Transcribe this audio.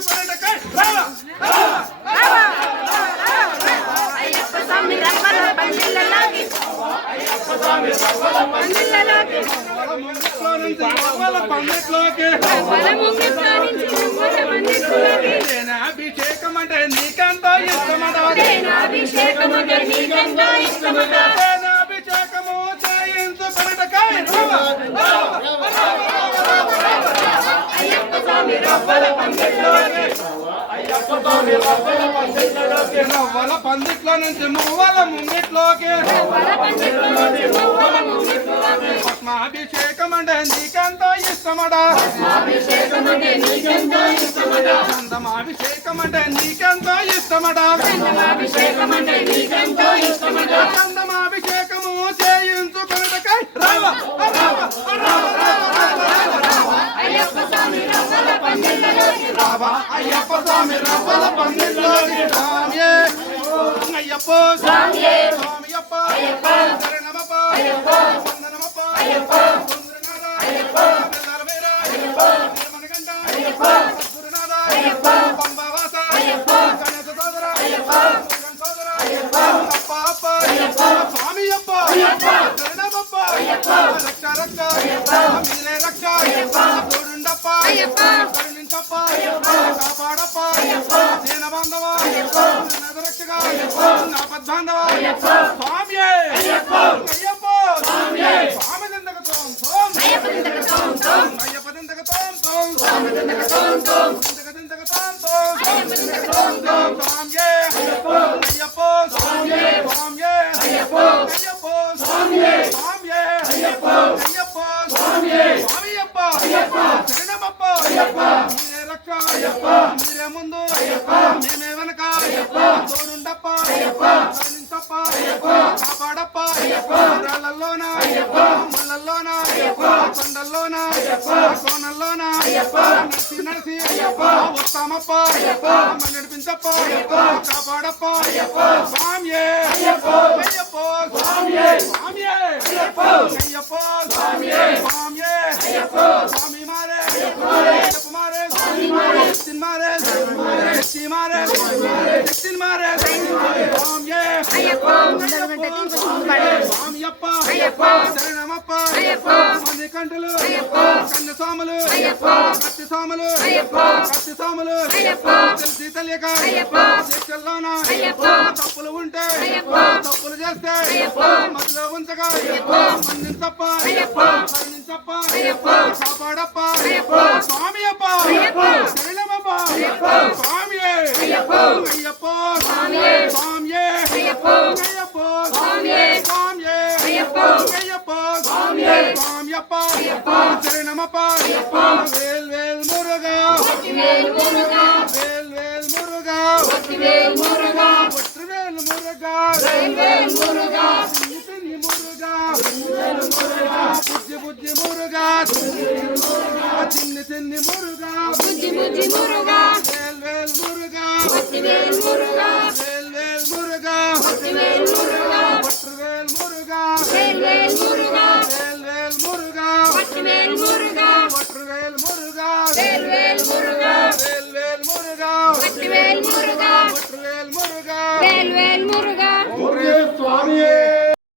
కొరటకై రావా అయ్యప్ప స్వామి రవ్వల పందిళ్ళలోకి అయ్యప్ప స్వామి రవ్వల పందిళ్ళలోకి అభిషేకం అంటే నీకెంతో ఇష్టమట అభిషేకము చేయించు కొరటకై అయ్యప్ప స్వామి రవ్వల పందిళ్ళలోకి రవ్వల పందిట్లో నుంచి మువ్వల ముంగిట్లోకి పద్మాభిషేకం అంటే నీకెంతో ఇష్టమట చందమాభిషేకం అంటే నీకెంతో ఇష్టమట చందమాభిషేకము చేయించు కొరటకై రావా అయ్యప్ప స్వామి రవ్వల పందిళ్ళలోకి రావా అయ్యప్ప స్వామి రవ్వల పందిట్లోకి స్వామియే అయ్యప్ప స్వామియే స్వామియప్ప శరణమప్ప వందనమప్ప సుందరనాథ బెల్లారవీర వీరమణికంఠ సద్గురునాథ పంబావాస గణేశ సోదర మురుగన్ సోదర అప్ప అప్ప స్వామియప్ప శరణమప్ప రక్ష రక్ష మీరే రక్ష తోడుండప్ప కరుణించప్ప కాపాడప్ప దీన బాంధవ రక్షగా నా పద్బాంధవ స్వామియే అయ్యప్ప స్వామి దిందక తోం తోం అయ్యప్ప దిందక తోం తోం దిందక దిందక తోం తోం స్వామియే అయ్యప్ప స్వామియే స్వామియప్ప శరణమప్ప మీరే రక్ష మీరే ముందు మేమే వెనక తోడుండప్ప కరుణించప్ప కాపాడప్ప రాళ్ళల్లోన ముళ్ళల్లోన కొండల్లోన కోనల్లోన నడిచి వస్తామప్ప మమ్మల్ని నడిపించప్ప కాపాడప్ప స్వామియే అయ్యప్ప స్వామియే అయ్యప్ప స్వామి మారే శరణమప్ప కంటలు కన్ను సాములు కత్తి సాములు తెలిసి తెలియక శిక్షల్లోన తప్పులు ఉంటే తప్పులు చేస్తే మధ్యలో ఉంచగా మన్నించప్ప కరుణించప్ప కాపాడప్ప స్వామియప్ప శరణమప్ప స్వామియే అయ్యప్ప స్వామియే స్వామియప్ప శరణమప్ప వేల్ వేల్ మురుగా వేల్ వేల్ మురుగా ఒట్టివేల్ మురుగా చిన్ని మురుగా బుజ్జి మురుగా చిన్ని మురుగా వేల్ వేల్ మురుగా వేల్ వేల్ మురుగా ఒట్టివేల్ మురుగా వేల్ మురుగా స్వామియే